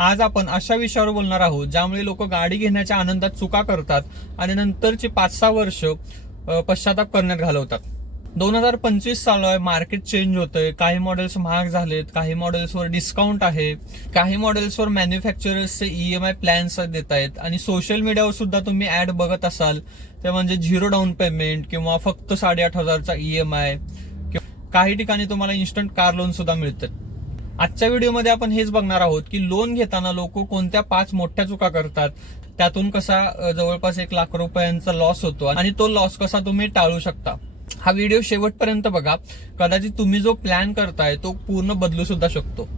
आज आपण अशा विषयावर बोलणार आहोत ज्यामुळे लोक गाडी घेण्याच्या आनंदात चुका करतात आणि नंतरची 5-6 वर्ष पश्चाताप करण्यात घालवतात. 2025 चालू आहे, मार्केट चेंज होतंय, काही मॉडेल्स महाग झालेत, काही मॉडेल्सवर डिस्काउंट आहे, काही मॉडेल्सवर मॅन्युफॅक्चरर्सचे EMI प्लॅन्स देत आहेत आणि सोशल मीडियावर सुद्धा तुम्ही ऍड बघत असाल ते म्हणजे 0 डाऊन पेमेंट किंवा फक्त 8,500चा EMI. काही ठिकाणी तुम्हाला इन्स्टंट कार लोन सुद्धा मिळतं. आजच्या व्हिडिओमध्ये आपण हेच बघणार आहोत की लोन घेताना लोक कोणत्या 5 मोठ्या चुका करतात, त्यातून कसा जवळपास 1 लाख रुपयांचा लॉस होतो आणि तो लॉस कसा तुम्ही टाळू शकता. हा व्हिडिओ शेवटपर्यंत बघा, कदाचित तुम्ही जो प्लॅन करताय तो पूर्ण बदलू सुद्धा शकतो.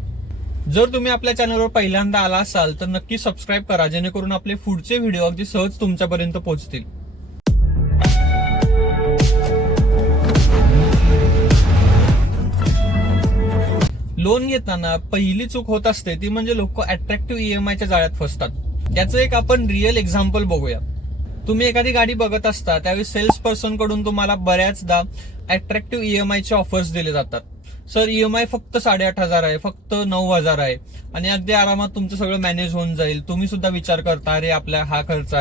जर तुम्ही आपल्या चॅनलवर पहिल्यांदा आला असाल तर नक्की सबस्क्राईब करा, जेणेकरून आपले पुढचे व्हिडिओ अगदी सहज तुमच्यापर्यंत पोहोचतील. लोन घेताना पहिली चूक होत असते ती म्हणजे लोक अट्रॅक्टिव्ह EMIच्या जाळ्यात फसतात. याचं एक आपण रिअल एक्झाम्पल बघूया. तुम्ही एखादी गाडी बघत असता त्यावेळी सेल्स पर्सन कडून तुम्हाला बऱ्याचदा अट्रॅक्टिव्ह EMIचे ऑफर्स दिले जातात. सर EMI फक्त 8,500 आहे, फक्त 9,000 आहे आणि अगदी आरामात तुमचं सगळं मॅनेज होऊन जाईल. तुम्ही सुद्धा विचार करता, अरे आपला हा खर्च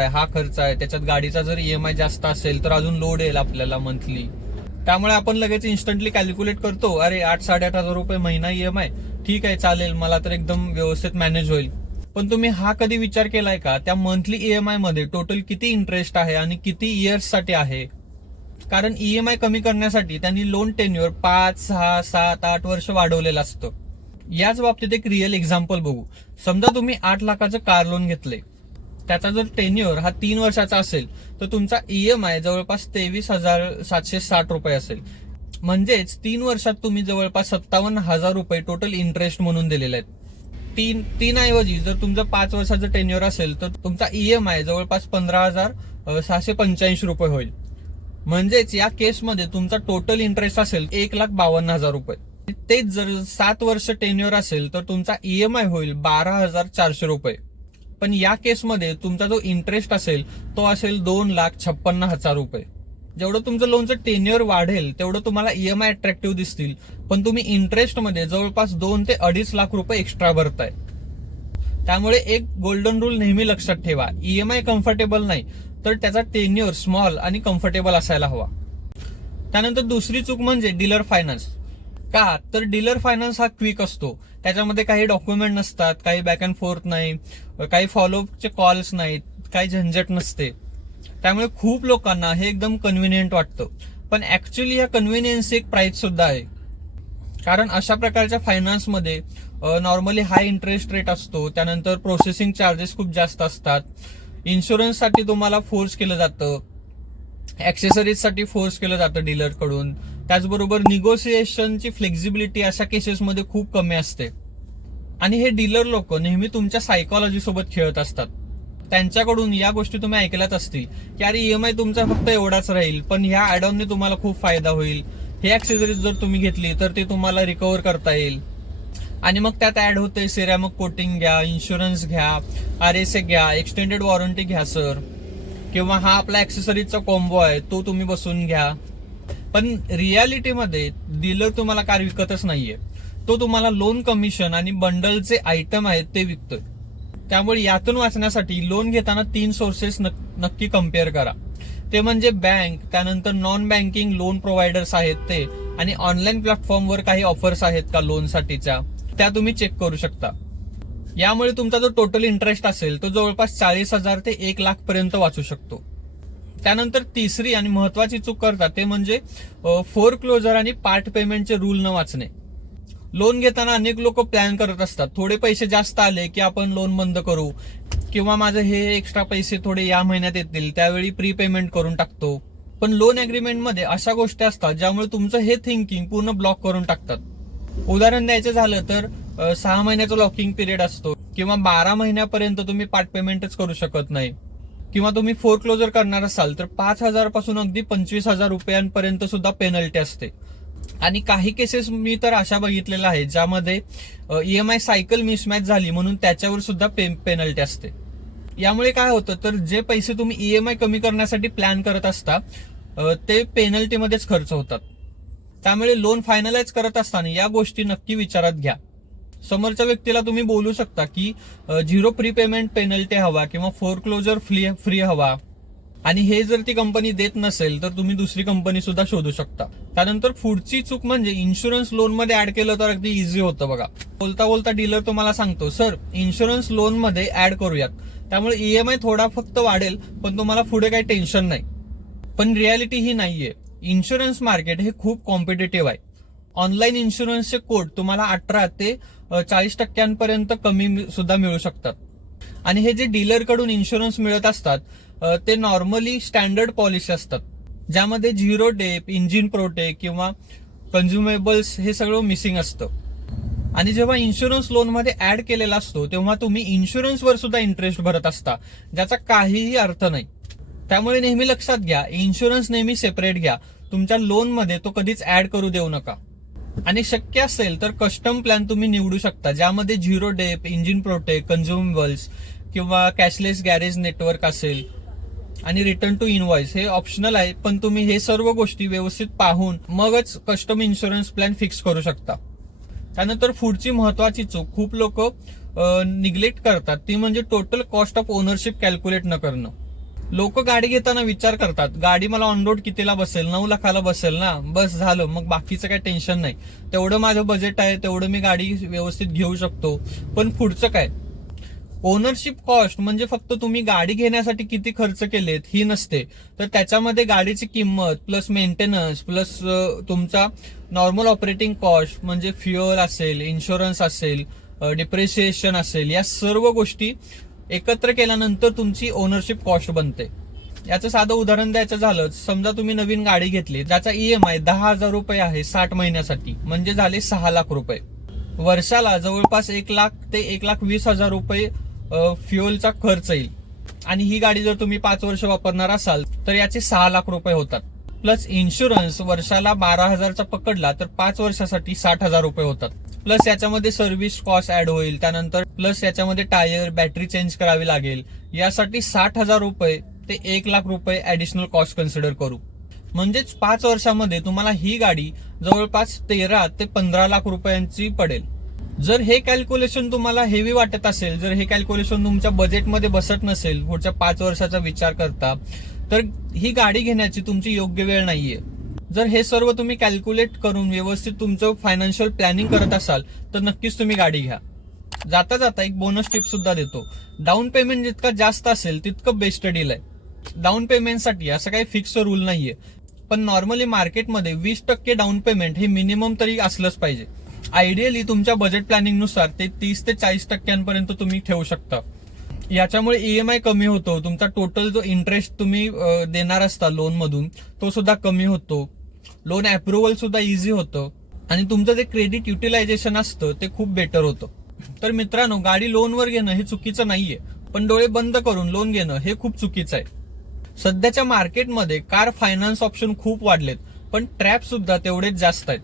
आहे, त्याच्यात गाडीचा जर EMI जास्त असेल तर अजून लोड येईल आपल्याला मंथली. त्यामुळे आपण लगेच इन्स्टंटली कॅल्क्युलेट करतो, अरे 8,000-8,500 रुपये महिना EMI, ठीक आहे चालेल, मला तर एकदम व्यवस्थित मॅनेज होईल. पण तुम्ही हा कधी विचार केलाय का त्या मंथली EMI मध्ये टोटल किती इंटरेस्ट आहे आणि किती इयर्स साठी आहे? कारण EMI कमी करण्यासाठी त्यांनी लोन टेन्युअर 5, 6, 7, 8 वर्ष वाढवलेलं असतं. याच बाबतीत एक रिअल एक्झाम्पल बघू. समजा तुम्ही 8 लाखाचं कार लोन घेतलंय, त्याचा जर टेन्युअर हा 3 वर्षाचा असेल तर तुमचा EMI जवळपास 23,760 रुपये असेल. म्हणजेच 3 वर्षात तुम्ही जवळपास 57,000 रुपये टोटल इंटरेस्ट म्हणून दिलेले आहेत. तीन ऐवजी जर तुमचं 5 वर्षाचं टेन्युअर असेल तर तुमचा EMI जवळपास 15,685 रुपये होईल. म्हणजेच या केसमध्ये तुमचा टोटल इंटरेस्ट असेल 1,52,000 रुपये. तेच जर 7 वर्ष टेन्युअर असेल तर तुमचा EMI होईल 12,400 रुपये. पण या केसमध्ये तुमचा जो इंटरेस्ट असेल तो असेल 2,56,000 रुपये. जेवढं तुमचं लोनचं टेन्युअर वाढेल तेवढं तुम्हाला EMI अट्रॅक्टिव्ह दिसतील, पण तुम्ही इंटरेस्टमध्ये जवळपास 2 ते 2.5 लाख रुपये एक्स्ट्रा भरताय. त्यामुळे एक गोल्डन रूल नेहमी लक्षात ठेवा, EMI कम्फर्टेबल नाही तर त्याचा टेन्युअर स्मॉल आणि कम्फर्टेबल असायला हवा. त्यानंतर दुसरी चूक म्हणजे डीलर फायनान्स. का तर डीलर फायनान्स हा क्विक असतो, त्याच्यामध्ये काही डॉक्युमेंट नसतात, काही बॅक अँड फोर्थ नाही, काही फॉलोअपचे कॉल्स नाहीत, काही झंझट नसते. त्यामुळे खूप लोकांना हे एकदम कन्व्हिनियंट वाटतं, पण ऍक्च्युअली या कन्व्हिनियन्सची एक प्राइस सुद्धा आहे. कारण अशा प्रकारच्या फायनान्समध्ये नॉर्मली हाय इंटरेस्ट रेट असतो, त्यानंतर प्रोसेसिंग चार्जेस खूप जास्त असतात, इन्शुरन्ससाठी तुम्हाला फोर्स केलं जातं, ऍक्सेसरीजसाठी फोर्स केलं जातं डीलरकडून. त्याचबरोबर निगोसिएशनची फ्लेक्झिबिलिटी अशा केसेसमध्ये खूप कमी असते. आणि हे डीलर लोक नेहमी तुमच्या सायकॉलॉजी सोबत खेळत असतात. त्यांच्याकडून या गोष्टी तुम्ही ऐकल्याच असतील की अरे EMI तुमचा फक्त एवढाच राहील, पण ह्या ऍड ऑनने तुम्हाला खूप फायदा होईल, हे ऍक्सेसरीज जर तुम्ही घेतली तर ते तुम्हाला रिकव्हर करता येईल. आणि मग त्यात ऍड होते सिरॅमिक कोटिंग घ्या, इन्शुरन्स घ्या, RSA घ्या, एक्सटेंडेड वॉरंटी घ्या सर, किंवा हा आपला ऍक्सेसरीजचा कॉम्बो आहे तो तुम्ही बसून घ्या. पण रियालिटीमध्ये डीलर तुम्हाला कार विकतच नाहीये, तो तुम्हाला लोन कमिशन आणि बंडलचे आयटम आहेत ते विकतोय. त्यामुळे यातून वाचण्यासाठी लोन घेताना 3 सोर्सेस नक्की कम्पेअर करा. ते म्हणजे बँक, त्यानंतर नॉन बँकिंग लोन प्रोव्हायडर्स आहेत ते, आणि ऑनलाईन प्लॅटफॉर्मवर काही ऑफर्स आहेत का लोनसाठीच्या, त्या तुम्ही चेक करू शकता. यामुळे तुमचा जो टोटल इंटरेस्ट असेल तो जवळपास 40,000 ते 1 लाख पर्यंत वाचू शकतो. त्यानंतर तिसरी आणि महत्वाची चूक करतात ते म्हणजे फोरक्लोजर आणि पार्ट पेमेंटचे रूल न वाचणे. लोन घेताना अनेक लोक प्लॅन करत असतात, थोडे पैसे जास्त आले की आपण लोन बंद करू, किंवा माझं हे एक्स्ट्रा पैसे थोडे या महिन्यात येतील त्यावेळी प्री पेमेंट करून टाकतो. पण लोन अग्रीमेंटमध्ये अशा गोष्टी असतात ज्यामुळे तुमचं हे थिंकिंग पूर्ण ब्लॉक करून टाकतात. उदाहरण द्यायचं झालं तर 6 महिन्याचा लॉकिंग पिरियड असतो, किंवा 12 महिन्यापर्यंत तुम्ही पार्ट पेमेंटच करू शकत नाही, किंवा तुम्ही फोरक्लोजर करणार असाल तर 5,000 पासून अगदी 25,000 रुपयांपर्यंत सुद्धा पेनल्टी असते. आणि काही केसेस मी तर अशा बघितलेल्या आहेत ज्यामध्ये EMI सायकल मिसमॅच झाली म्हणून त्याच्यावर सुद्धा पेनल्टी असते. यामुळे काय होतं तर जे पैसे तुम्ही EMI कमी करण्यासाठी प्लॅन करत असता ते पेनल्टीमध्येच खर्च होतात. त्यामुळे लोन फायनलाइज करत असताना या गोष्टी नक्की विचारात घ्या. समोरच्या व्यक्तीला तुम्ही बोलू शकता की 0 प्रीपेमेंट पेनल्टी हवा किंवा फोरक्लोजर फ्री हवा, आणि हे जर ती कंपनी देत नसेल तर तुम्ही दुसरी कंपनी सुद्धा शोधू शकता. त्यानंतर पुढची चूक म्हणजे इन्शुरन्स लोन मध्ये ऍड केलं तर अगदी इझी होतं बघा. बोलता बोलता डीलर तुम्हाला सांगतो, सर इन्शुरन्स लोन मध्ये ऍड करूयात, त्यामुळे ईएमआय थोडा फक्त वाढेल पण तुम्हाला पुढे काही टेन्शन नाही. पण रियालिटी ही नाहीये. इन्शुरन्स मार्केट हे खूप कॉम्पिटेटिव्ह आहे. ऑनलाईन इन्शुरन्सचे कोट तुम्हाला 18 ते 40% कमी सुद्धा मिळू शकतात. आणि हे जे डीलर कडून इन्शुरन्स मिळत असतात ते नॉर्मली स्टँडर्ड पॉलिसी असतात, ज्यामध्ये 0 डेप, इंजिन प्रोटेक्ट किंवा कन्झ्युमेबल्स हे सगळं मिसिंग असतं. आणि जेव्हा इन्शुरन्स लोन मध्ये ऍड केलेला असतो तेव्हा तुम्ही इन्शुरन्सवर सुद्धा इंटरेस्ट भरत असता, ज्याचा काहीही अर्थ नाही. त्यामुळे नेहमी लक्षात घ्या, इन्शुरन्स नेहमी सेपरेट घ्या. तुमच्या लोन मध्ये तो कधीच ऍड करू देऊ नका. आणि शक्य असेल तर कस्टम प्लॅन तुम्ही निवडू शकता, ज्यामध्ये 0 डेप, इंजिन प्रोटेक्ट, कन्झ्युमेबल्स किंवा कॅशलेस गॅरेज नेटवर्क असेल, आणि रिटर्न टू इनवॉइस हे ऑप्शनल आहे. पण तुम्ही हे सर्व गोष्टी व्यवस्थित पाहून मगच कस्टम इन्शुरन्स प्लॅन फिक्स करू शकता. त्यानंतर पुढची महत्वाची चूक खूप लोक निग्लेक्ट करतात, ती म्हणजे total cost of ownership calculate न करणं. लोक गाडी घेताना विचार करतात, गाडी मला ऑन रोड कितीला बसेल, 9 लाखाला बसेल ना, बस झालं, मग बाकीचं काही टेन्शन नाही, तेवढं माझं बजेट आहे, तेवढं मी गाडी व्यवस्थित घेऊ शकतो. पण पुढचं काय? ओनरशिप कॉस्ट म्हणजे फक्त तुम्ही गाडी घेण्यासाठी किती खर्च केलेत ही नसते, तर त्याच्यामध्ये गाडीची किंमत प्लस मेंटेनन्स प्लस तुमचा नॉर्मल ऑपरेटिंग कॉस्ट म्हणजे फ्युअल असेल, इन्शुरन्स असेल, डिप्रिसिएशन असेल, या सर्व गोष्टी एकत्र केल्यानंतर तुमची ओनरशिप कॉस्ट बनते. याचं साधं उदाहरण द्यायचं झालं, समजा तुम्ही नवीन गाडी घेतली, ज्याचा ईएमआय 10,000 रुपये आहे 60 महिन्यासाठी, म्हणजे झाले 6 लाख रुपये. वर्षाला जवळपास 1 लाख ते 1,20,000 रुपये फ्युअलचा खर्च येईल. आणि ही गाडी जर तुम्ही 5 वर्ष वापरणार असाल तर याचे 6 लाख रुपये होतात. प्लस इन्शुरन्स वर्षाला 12,000चा पकडला तर 5 वर्षासाठी 60,000 रुपये होतात. प्लस याच्यामध्ये सर्व्हिस कॉस्ट ऍड होईल, त्यानंतर प्लस याच्यामध्ये टायर, बॅटरी चेंज करावी लागेल. यासाठी 60,000 रुपये ते 1 लाख रुपये ऍडिशनल कॉस्ट कन्सिडर करू. म्हणजेच 5 वर्षामध्ये तुम्हाला ही गाडी जवळपास 13 ते 15 लाख रुपयांची पडेल. जर हे कॅल्क्युलेशन तुम्हाला हेवी वाटत असेल, जर हे कॅल्क्युलेशन तुमच्या बजेटमध्ये बसत नसेल पुढच्या 5 वर्षाचा विचार करता, तर ही गाडी घेण्याची तुमची योग्य वेळ नाहीये. जर हे सर्व तुम्ही कॅल्क्युलेट करून व्यवस्थित तुमचं फायनान्शियल प्लॅनिंग करत असाल तर नक्कीच तुम्ही गाडी घ्या. जाता जाता एक बोनस टिप सुद्धा देतो, डाऊन पेमेंट जितकं जास्त असेल तितकं बेस्ट डील आहे. डाऊन पेमेंटसाठी असं काही फिक्स रूल नाहीये, पण नॉर्मली मार्केटमध्ये 20% डाऊन पेमेंट हे मिनिमम तरी असलंच पाहिजे. आयडियली तुमच्या बजेट प्लॅनिंग नुसार ते 30 ते 40% तुम्ही ठेवू शकता. याच्यामुळे ईएमआय कमी होतो, तुमचा टोटल जो इंटरेस्ट तुम्ही देणार असता लोन मधून तो सुद्धा कमी होतो, लोन अप्रुव्हल सुद्धा इझी होतं, आणि तुमचं जे क्रेडिट युटिलायझेशन असतं ते खूप बेटर होतं. तर मित्रांनो, गाडी लोनवर घेणं हे चुकीचं नाहीये, पण डोळे बंद करून लोन घेणं हे खूप चुकीचं आहे. सध्याच्या मार्केटमध्ये कार फायनान्स ऑप्शन खूप वाढलेत, पण ट्रॅप सुद्धा तेवढेच जास्त आहेत.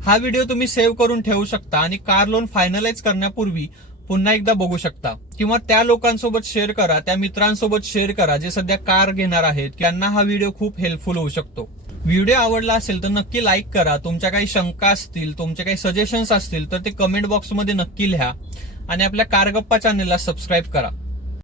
हा व्हिडिओ तुम्ही सेव्ह करून ठेवू शकता आणि कार लोन फायनलाइज करण्यापूर्वी पुन्हा एकदा बघू शकता, किंवा त्या लोकांसोबत शेअर करा, त्या मित्रांसोबत शेअर करा जे सध्या कार घेणार आहेत, त्यांना हा व्हिडिओ खूप हेल्पफुल होऊ शकतो. व्हिडिओ आवडला असेल तर नक्की लाईक करा. तुमच्या काही शंका असतील, तुमचे काही सजेशन्स असतील तर ते कमेंट बॉक्समध्ये नक्की लिहा, आणि आपल्या कार गप्पा चॅनेलला सबस्क्राईब करा.